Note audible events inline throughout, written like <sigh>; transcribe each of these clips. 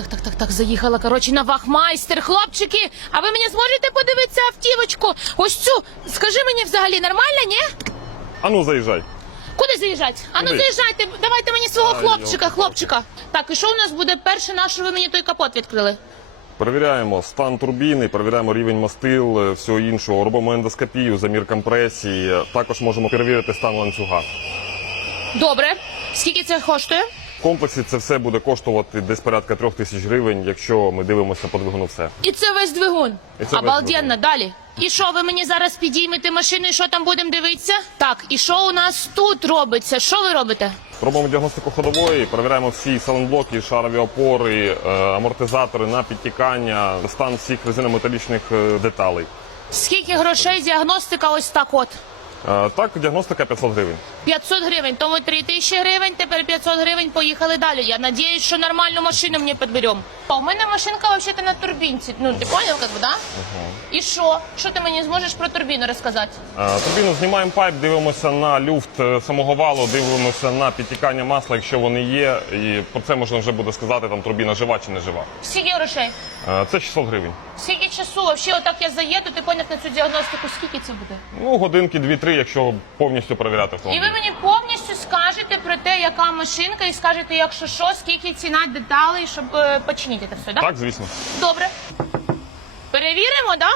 так, так, так, так, заїхала, коротше, на вахмайстер. Хлопчики, а ви мені зможете подивитися автівочку? Ось цю, скажи мені взагалі, нормально, ні? А ну заїжджай. Куди заїжджати? А ну Куди? заїжджайте, давайте мені свого Ай, хлопчика, йолки-палки. хлопчика. Так, і що у нас буде перше, на що ви мені той капот відкрили? Перевіряємо стан турбіни, перевіряємо рівень мастил, е, всього іншого. Робимо ендоскопію, замір компресії. Також можемо перевірити стан ланцюга. Добре. Скільки це коштує? В комплексі це все буде коштувати десь порядка трьох тисяч гривень, якщо ми дивимося по двигуну все. І це весь двигун. І це весь Обалденно, двигун. далі. І що, ви мені зараз підіймете машину і що там будемо дивитися? Так, і що у нас тут робиться? Що ви робите? Робимо діагностику ходової, перевіряємо всі салонблоки, шарові опори, е, амортизатори на підтікання, стан всіх резинометалічних е, деталей. Скільки грошей діагностика ось так от? Е, Так, діагностика 500 гривень. 500 гривень, тому 3000 гривень, тепер 500 гривень, поїхали далі. Я надіюсь, що нормальну машину мені підберемо. А у мене машинка взагалі на турбінці. Ну, ти поняв, як би, да? І що? Що ти мені зможеш про турбіну розказати? Е, Турбіну знімаємо пайп, дивимося на люфт е, самого валу, дивимося на підтікання масла, якщо вони є. І про це можна вже буде сказати, там турбіна жива чи не жива. Скільки грошей? Е, Це 600 гривень. Скільки часу? Вообще, отак я заїду, ти поняв на цю діагностику, скільки це буде? Ну, годинки 2-3, якщо повністю перевіряти І автомобіль. ви мені повністю скажете про те, яка машинка, і скажете, якщо що, скільки ціна деталей, щоб е, починити це все, да? Так, звісно. Добре. Перевіримо, да?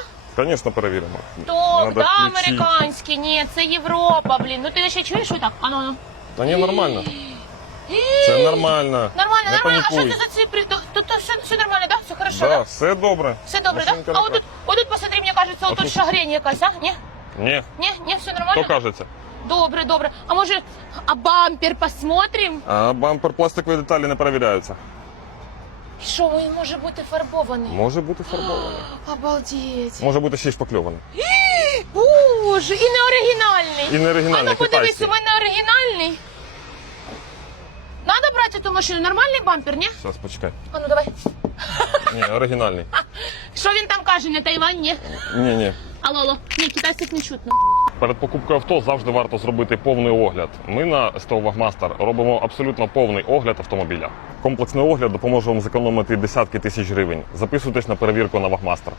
Звісно, перевіримо. То, Надо да, ключі. американські, ні, це Європа, блін. Ну ти ще чуєш отак? Ану, ну. Та ні, нормально. <gasps> Це нормально. Нормально, Не нормально. А що панікуй. це за? То, то, то все, все нормально, да? Все хорошо, Да, да? все добре. Все добре, да? Машинка А отут, отут, посмотри, мені кажеться, отут тут? шагрень якась, а? Ні? Ні, Ні? Ні, все нормально? то кажеться. Добре, добре. А може, а бампер посмотрим? А бампер пластикові деталі не перевіряються. Що він може бути фарбований? Може бути фарбований. <gasps> Обалдеть. Може бути ще й шпакльований. <gasps> Боже, і не оригінальний. І не оригінальний, А ну подивись, у мене оригінальний. Надо брати ту машину. Нормальний бампер, ні? Зараз почекай. А ну давай. Ні, оригінальний. Що він там каже, не Тайвань, ні? Ні, ні. Алло, алло. Ні, китайських не чутно. Перед покупкою авто завжди варто зробити повний огляд. Ми на СТО Вагмастер робимо абсолютно повний огляд автомобіля. Комплексний огляд допоможе вам зекономити десятки тисяч гривень. Записуйтесь на перевірку на Вагмастер.